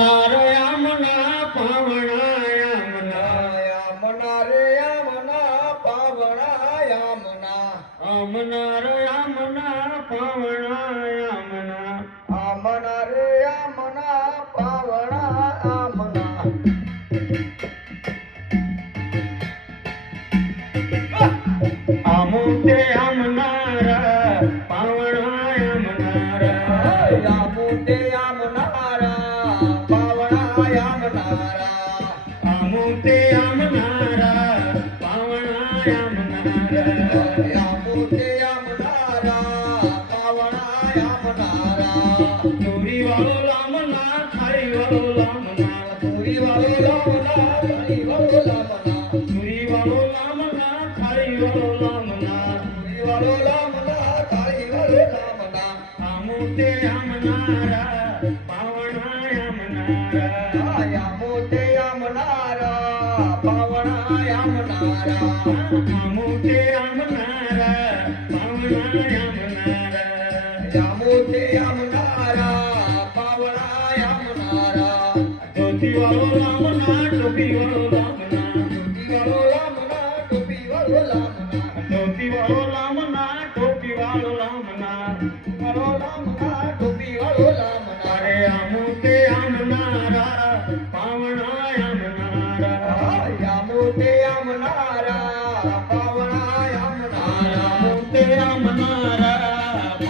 યમુના રે યમુના પાવણા યમુના યમુના રે યમુના પાવણા યમુના અમના રે યમુના પાવણા યમુના અમના રે યમુના પાવણા યમુના અમુતે અમનારા પાવણા યમુનારા અમુતે રામના કાળી વર રામના આમુતે આમના રા ટોપી વાળો લાંબના ટોપી વાળો લાંબના ટોપી વાળો લાંબના